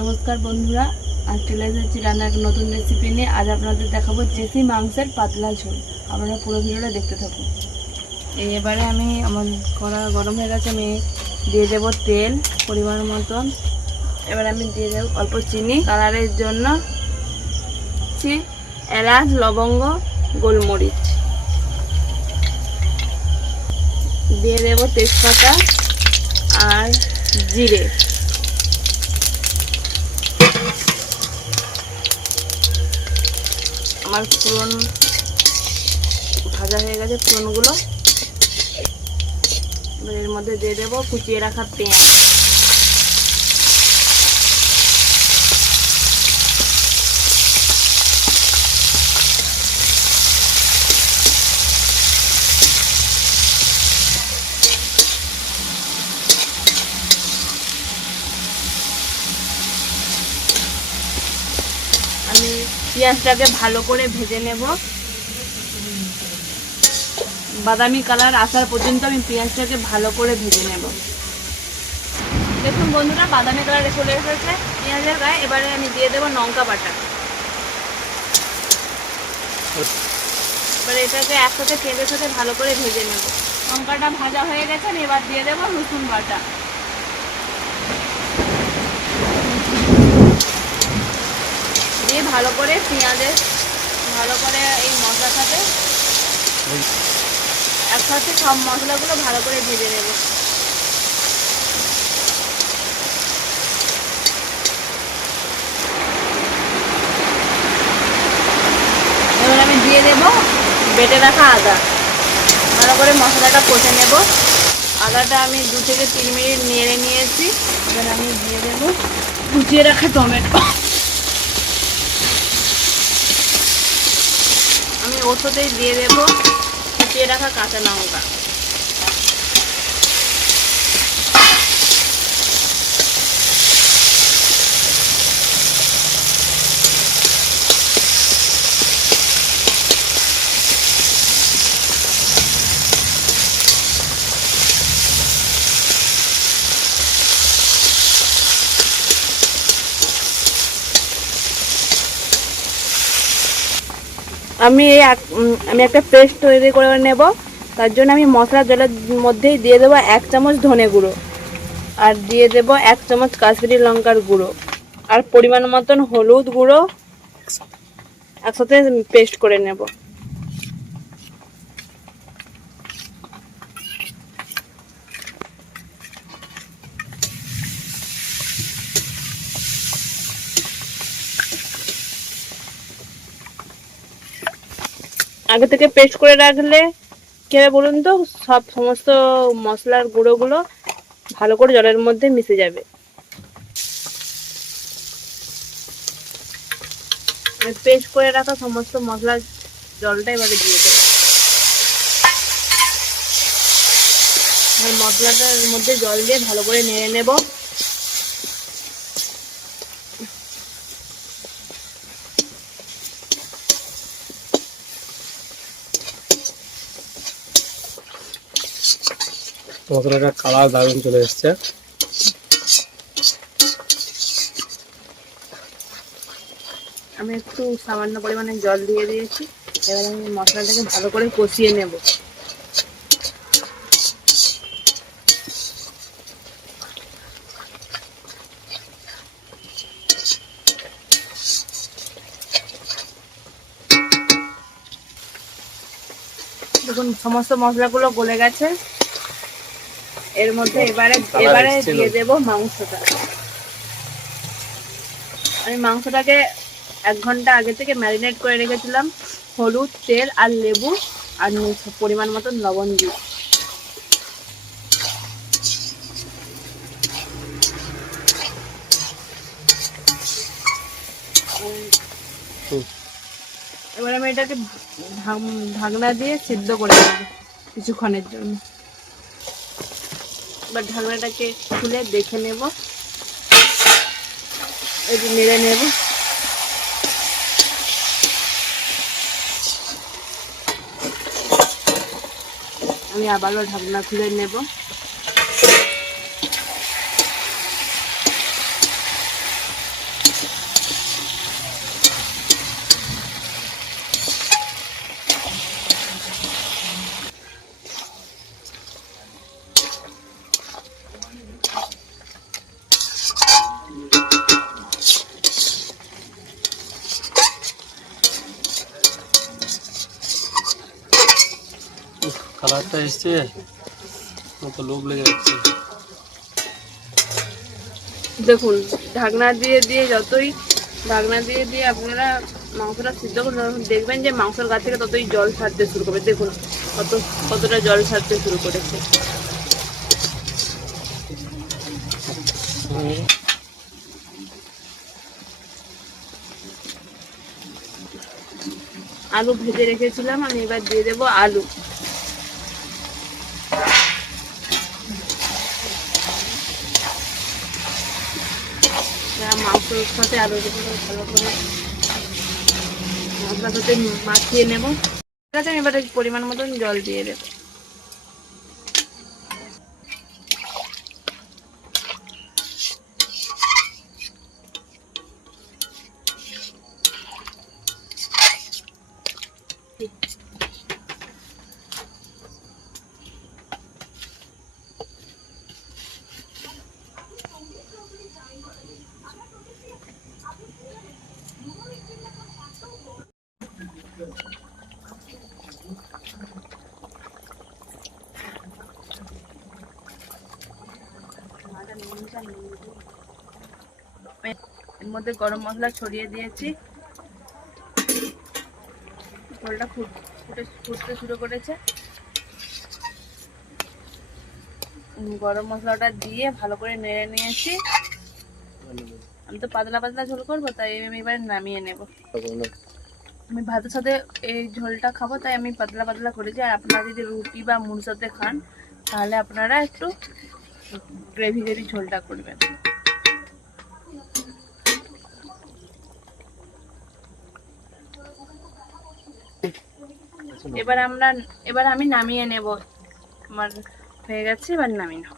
নমস্কার বন্ধুরা, আজ চলে এসেছি রান্নার এক নতুন রেসিপি নিয়ে। আজ আপনাদের দেখাবো দেশি মাংসের পাতলা ঝোল। আপনারা পুরো ভিডিওটা দেখতে থাকুন। এবারে আমি আমার কড়া গরম হয়ে গেছে, আমি দিয়ে দেবো তেল পরিমাণ মতন। এবার আমি দিয়ে দেবো অল্প চিনি কালারের জন্য, এলাচ, লবঙ্গ, গোলমরিচ দিয়ে দেবো, তেজপাতা আর জিরে। আমার ফোড়ন ভাজা হয়ে গেছে, ফোড়নগুলো এবার এর মধ্যে দিয়ে দেবো কুচিয়ে রাখা পেঁয়াজ। আমি পেঁয়াজটাকে ভালো করে ভেজে নেব, বাদামি কালার আসার পর্যন্ত আমি পেঁয়াজটাকে ভালো করে ভেজে নেব। দেখুন বন্ধুরা, বাদামি কালারে চলে এসেছে পেঁয়াজের গায়ে। এবারে আমি দিয়ে দেবো লঙ্কা বাটা। এবারে এটাকে একসাথে তেলের সাথে ভালো করে ভেজে নেব। লঙ্কাটা ভাজা হয়ে গেছে, এবার দিয়ে দেবো রসুন বাটা। দিয়ে ভালো করে পেঁয়াজের ভালো করে এই মশলার সাথে একসাথে সব মশলাগুলো ভালো করে ভেজে নেব। এবার আমি দিয়ে দেবো বেটে রাখা আদা। ভালো করে মশলাটা কষে নেব। আদাটা আমি 2 থেকে 3 মিনিট নেড়ে নিয়েছি। এবার আমি দিয়ে দেবো কুচিয়ে রাখা টমেটো। আমি ওর সাথেই দিয়ে দেবো কুচিয়ে রাখা কাঁচা লঙ্কা। আমি একটা পেস্ট তৈরি করে নেব। তার জন্য আমি মশলা জলের মধ্যেই দিয়ে দেবো 1 চামচ ধনে গুঁড়ো, আর দিয়ে দেবো 1 চামচ কাশ্মীরি লঙ্কার গুঁড়ো, আর পরিমাণ মতন হলুদ গুঁড়ো একসাথে পেস্ট করে নেব। আগে থেকে পেস্ট করে রাখলে কি হবে বলুন তো, সমস্ত মশলার গুঁড়োগুলো ভালো করে জলের মধ্যে মিশে যাবে। পেস্ট করে রাখা সমস্ত মশলার জলটা এবারে দিয়ে দেবো। মশলাটার মধ্যে জল দিয়ে ভালো করে নেড়ে নেব। মশলাটা কালার দারুণ চলে এসছে। আমি একটু সামান্য পরিমাণে জল দিয়ে দিয়েছি। এবার আমি মশলাটাকে ভালো করে কষিয়ে নেব। দেখুন সমস্ত মশলাগুলো গলে গেছে। এর মধ্যে এবারে দিয়ে দেব মাংসটা। আমি মাংসটাকে 1 ঘন্টা আগে থেকে ম্যারিনেট করে রেখেছিলাম হলুদ, তেল আর লেবু আর পরিমাণ মতন লবণ দিয়ে। এবার আমি এটাকে ঢাকনা দিয়ে সিদ্ধ করে নেব কিছুক্ষণের জন্য। এবার ঢাকনাটাকে খুলে দেখে নেব, একটু নেড়ে নেব। আমি আবারও ঢাকনা খুলে নেব। কালারটা এসছে, আমার তো লোভ লেগে যাচ্ছে। দেখুন ঢাকনা দিয়ে দিয়ে যতই ঢাকনা দিয়ে দিয়ে আপনারা মাংসটা সিদ্ধ করুন, দেখবেন যে মাংসের গা থেকে ততই জল ছাড়তে শুরু করবে। দেখুন কতটা জল ছাড়তে শুরু করেছে। আলু ভেজে রেখেছিলাম, আমি এবার দিয়ে দেবো আলু। মাংসের সাথে আলুর ভালো করে মশলার সাথে মাখিয়ে নেবো। ঠিক আছে, আমি এবার পরিমাণ মতন জল দিয়ে দেবো। এর মধ্যে গরম মশলা ছড়িয়ে দিয়েছি। ঝোলটা ফুটতে শুরু করেছে। গরম মশলাটা দিয়ে ভালো করে নেড়ে নিয়েছি। আমি তো পাতলা পাতলা ঝোল করবো, তাই আমি এবার নামিয়ে নেব। আমি ভাতের সাথে এই ঝোলটা খাবো, তাই আমি পাতলা পাতলা করেছি। আর আপনারা যদি রুটি বা মুড়ির সাথে খান, তাহলে আপনারা একটু গ্রেভি গ্রেভি ঝোলটা করবেন। এবার আমি নামিয়ে নেব। আমার হয়ে গেছে, এবার নামিয়ে নেব।